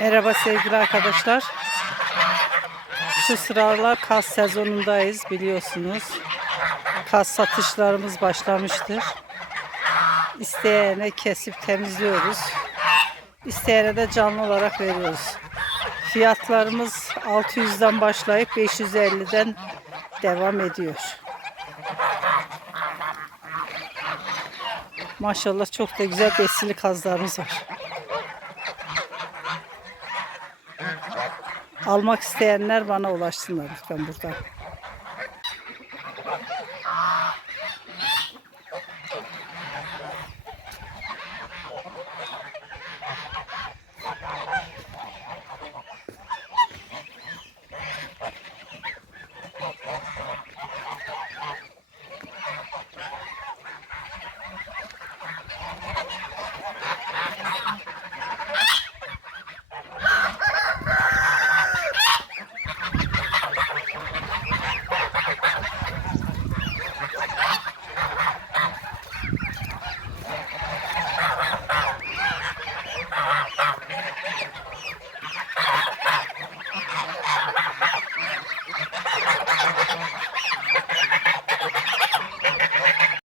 Merhaba sevgili arkadaşlar. Şu sıralar kas sezonundayız biliyorsunuz. Kas satışlarımız başlamıştır. İsteyene kesip temizliyoruz. İsteyene de canlı olarak veriyoruz. Fiyatlarımız 600'den başlayıp 550'den devam ediyor. Maşallah çok da güzel besili kazlarımız var. Almak isteyenler bana ulaşsınlar lütfen buradan.